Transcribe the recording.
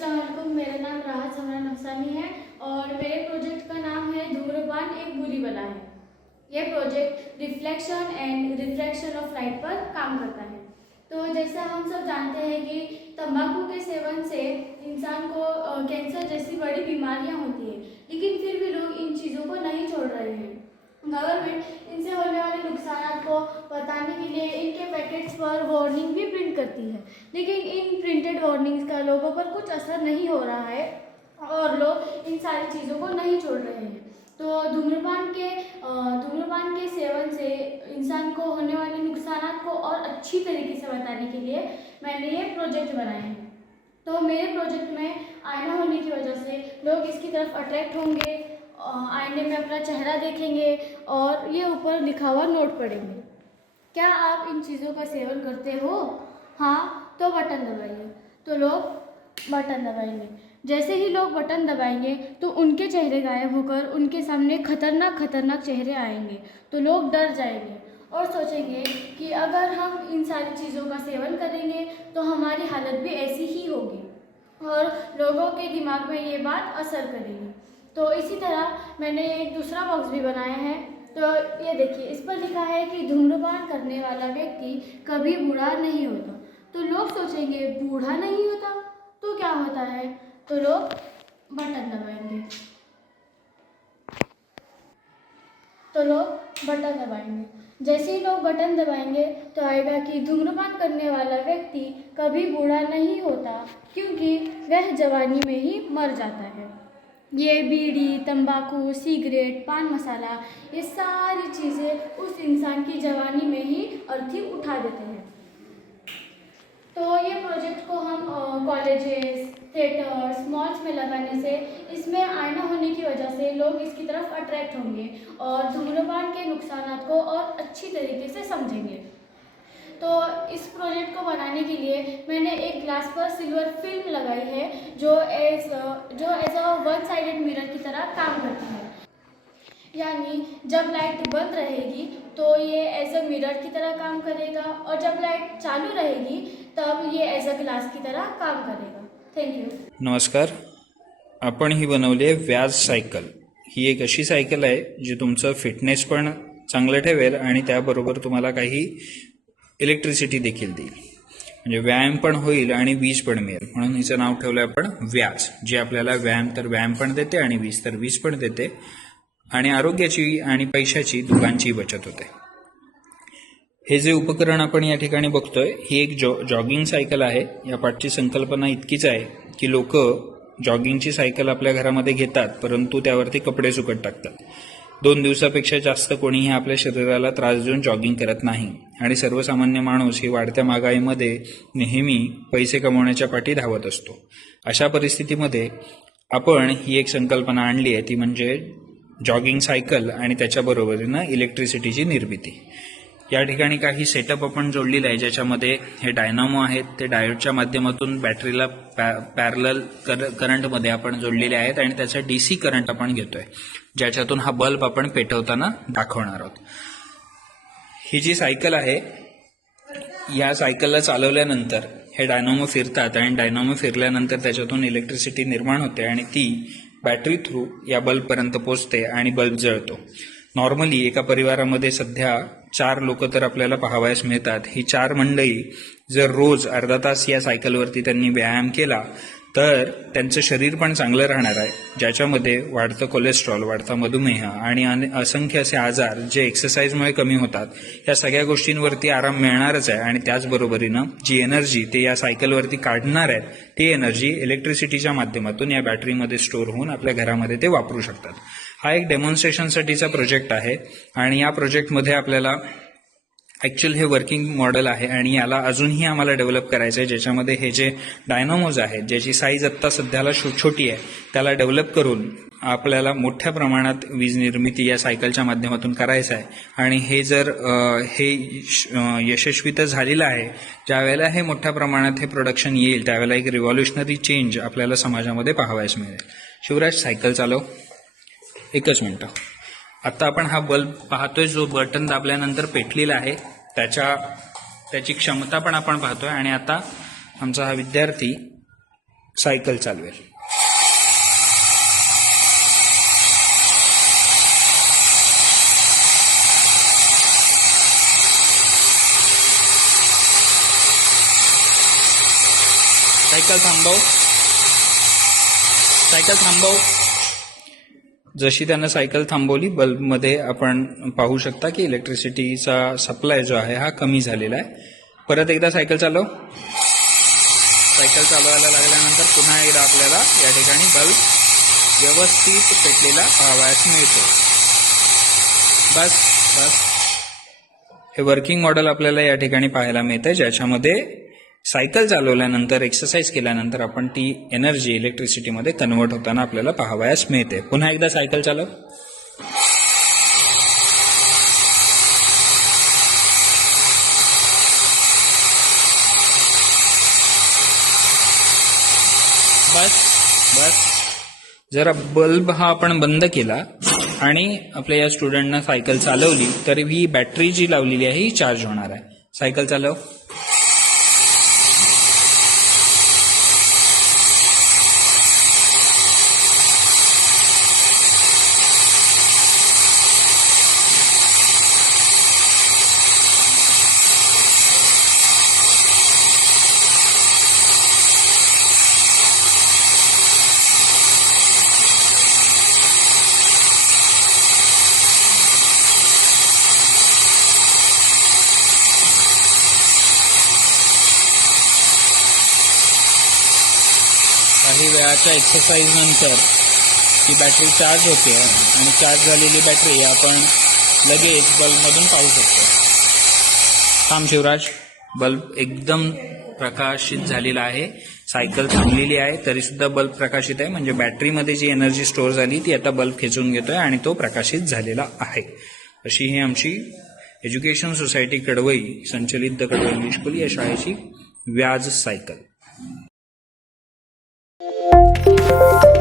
वालेकुम, मेरा नाम राहत समरा नफसानी है और मेरे प्रोजेक्ट का नाम है धूम्रपान एक बुरी बला है। यह project reflection and refraction of light पर काम करता है। तो जैसा हम सब जानते हैं कि तंबाकू के सेवन से इंसान को कैंसर जैसी बड़ी बीमारियाँ होती है, लेकिन फिर भी लोग इन चीज़ों को नहीं छोड़ रहे हैं। गवर्नमेंट, इनसे होने वाले नुकसान को बताने के लिए इनके पैकेट्स पर वार्निंग भी करती है। लेकिन इन प्रिंटेड वार्निंग्स का लोगों पर कुछ असर नहीं हो रहा है और लोग इन सारी चीज़ों को नहीं छोड़ रहे हैं। तो धूम्रपान के धूम्रपान के सेवन से इंसान को होने वाले नुकसान को और अच्छी तरीके से बताने के लिए मैंने ये प्रोजेक्ट बनाए हैं। तो मेरे प्रोजेक्ट में आईना होने की वजह से लोग इसकी तरफ़ अट्रैक्ट होंगे आईने में अपना चेहरा देखेंगे और ये ऊपर लिखा हुआ नोट पढ़ेंगे। क्या आप इन चीज़ों का सेवन करते हो? हाँ तो बटन दबाइए। तो लोग बटन दबाएँगे। जैसे ही लोग बटन दबाएँगे तो उनके चेहरे गायब होकर उनके सामने खतरनाक खतरनाक चेहरे आएँगे। तो लोग डर जाएँगे और सोचेंगे कि अगर हम इन सारी चीज़ों का सेवन करेंगे तो हमारी हालत भी ऐसी ही होगी। और लोगों के दिमाग में ये बात असर करेगी। तो इसी तरह मैंने एक दूसरा बॉक्स भी बनाया है। तो ये देखिए, इस पर लिखा है कि धूम्रपान करने वाला व्यक्ति कभी बुरा नहीं होता। तो लोग सोचेंगे, बूढ़ा नहीं होता तो क्या होता है? तो लोग बटन दबाएँगे। तो लोग बटन दबाएँगे। जैसे ही लोग बटन दबाएँगे तो आएगा कि धूम्रपान करने वाला व्यक्ति कभी बूढ़ा नहीं होता, क्योंकि वह जवानी में ही मर जाता है। ये बीड़ी, तंबाकू, सिगरेट, पान मसाला, ये सारी चीज़ें उस इंसान की जवानी में ही अर्थी उठा देते हैं। तो ये प्रोजेक्ट को हम कॉलेजेस थिएटर्स मॉल्स में लगाने से इसमें आईना होने की वजह से लोग इसकी तरफ़ अट्रैक्ट होंगे और धूम्रपान के नुकसान को और अच्छी तरीके से समझेंगे। तो इस प्रोजेक्ट को बनाने के लिए मैंने एक ग्लास पर सिल्वर फ़िल्म लगाई है, जो एज जो as a one sided mirror की तरह काम करती है। यानी जब लाइट बंद रहेगी तो ये एज अ मिरर की तरह काम करेगा और जब लाइट चालू रहेगी तब ये एज अ ग्लास की तरह काम करेगा। थैंक यू नमस्कार. आपण ही बनवली आहे व्याज सायकल ही एक अशी सायकल आहे जी तुमचं फिटनेस पण चांगलं ठेवेल आणि त्याबरोबर तुम्हाला काही इलेक्ट्रिसिटी देखील देईल. म्हणजे व्यायाम पण होईल आणि वीज पण मिळेल. म्हणून हिचं नाव ठेवलं आपण व्याज. जे आपल्याला व्यायाम तर व्यायाम पण देते आणि वीज तर वीज पण देते. आणि आरोग्याची आणि पैशाची दोघांची बचत होते. हे जे उपकरण आपण या ठिकाणी बघतोय ही एक जॉ जॉगिंग सायकल आहे. या पाठची संकल्पना इतकीच आहे की लोक जॉगिंगची सायकल आपल्या घरामध्ये घेतात परंतु त्यावरती कपडे सुकट टाकतात. दोन दिवसापेक्षा जास्त कोणीही आपल्या शरीराला त्रास देऊन जॉगिंग करत नाही. आणि सर्वसामान्य माणूस ही वाढत्या महागाईमध्ये नेहमी पैसे कमवण्याच्या पाठी धावत असतो. अशा परिस्थितीमध्ये आपण ही एक संकल्पना आणली आहे ती म्हणजे जॉगिंग सायकल आणि त्याच्याबरोबरीनं इलेक्ट्रिसिटीची निर्मिती. या ठिकाणी काही सेटअप आपण जोडलेलं आहे ज्याच्यामध्ये हे डायनामो आहेत ते डायोडच्या माध्यमातून बॅटरीला पॅ पॅरल कर करंटमध्ये आपण जोडलेले आहेत आणि त्याचा डीसी करंट आपण घेतोय ज्याच्यातून हा बल्ब आपण पेटवताना दाखवणार आहोत. ही जी सायकल आहे या सायकलला चालवल्यानंतर हे डायनामो फिरतात आणि डायनामो फिरल्यानंतर त्याच्यातून इलेक्ट्रिसिटी निर्माण होते आणि ती बॅटरी थ्रू या बल्बपर्यंत पोचते आणि बल्ब जळतो. नॉर्मली एका परिवारामध्ये सध्या चार लोक तर आपल्याला पाहावयास मिळतात. ही चार मंडळी जर रोज अर्धा तास या सायकलवरती त्यांनी व्यायाम केला तर त्यांचं शरीर पण चांगलं राहणार आहे ज्याच्यामध्ये वाढतं कोलेस्ट्रॉल वाढता मधुमेह आणि असंख्य असे आजार जे एक्सरसाइजमुळे कमी होतात या सगळ्या गोष्टींवरती आराम मिळणारच आहे आणि त्याचबरोबरीनं जी एनर्जी ते या सायकलवरती काढणार आहेत ती एनर्जी इलेक्ट्रिसिटीच्या माध्यमातून या बॅटरीमध्ये स्टोअर होऊन आपल्या घरामध्ये ते वापरू शकतात. हा एक डेमॉन्स्ट्रेशनसाठीचा प्रोजेक्ट आहे आणि या प्रोजेक्टमध्ये आपल्याला ॲक्च्युअल हे वर्किंग मॉडेल आहे आणि याला अजूनही आम्हाला डेव्हलप करायचं आहे ज्याच्यामध्ये हे जे डायनॉमोज आहेत ज्याची साईज आत्ता सध्याला छोटी आहे त्याला डेव्हलप करून आपल्याला मोठ्या प्रमाणात वीज निर्मिती या सायकलच्या माध्यमातून करायचं आहे. आणि हे जर हे श- यशस्वी तर झालेलं आहे ज्यावेळेला हे मोठ्या प्रमाणात हे प्रोडक्शन येईल त्यावेळेला एक रिव्हॉल्युशनरी चेंज आपल्याला समाजामध्ये पाहावयास मिळेल. शिवराज सायकल चालव. एकच मिनटं. आता आपण हा बल्ब पाहतोय जो बटन दाबल्यानंतर पेटलेला आहे त्याच्या त्याची क्षमता पण आपण पाहतोय आणि आता आमचा हा विद्यार्थी सायकल चालवेल. सायकल थांबव. सायकल थांबव. जशी त्यानं सायकल थांबवली बल्बमध्ये आपण पाहू शकता की इलेक्ट्रिसिटीचा सप्लाय जो आहे हा कमी झालेला आहे. परत एकदा सायकल चालव. सायकल चालवायला लागल्यानंतर पुन्हा एकदा आपल्याला या ठिकाणी बल्ब व्यवस्थित पेटलेला पाहावयास मिळतो. बस बस. हे वर्किंग मॉडेल आपल्याला या ठिकाणी पाहायला मिळतं ज्याच्यामध्ये सायकल चालवल्यानंतर एक्सरसाइज केल्यानंतर आपण ती एनर्जी इलेक्ट्रिसिटीमध्ये कन्वर्ट होताना आपल्याला पाहावयास मिळते. पुन्हा एकदा सायकल चालव. बस बस. जरा बल्ब हा आपण बंद केला आणि आपल्या या स्टुडंटना सायकल चालवली तर ही बॅटरी जी लावलेली आहे ही चार्ज होणार आहे. सायकल चालव. काही वेळाच्या एक्सरसाइज नंतर ती बॅटरी चार्ज होते आणि चार्ज झालेली बॅटरी आपण लगेच बल्बमधून पाहू शकतो. थांब शिवराज बल्ब एकदम प्रकाशित झालेला आहे. सायकल थांबलेली आहे तरी सुद्धा बल्ब प्रकाशित आहे. म्हणजे बॅटरीमध्ये जी एनर्जी स्टोअर झाली ती आता बल्ब खेचून घेतोय आणि तो प्रकाशित झालेला आहे. अशी ही आमची एज्युकेशन सोसायटी कडवई संचलित द कडवई इंग्लिश स्कूल या शाळेची व्याज सायकल Música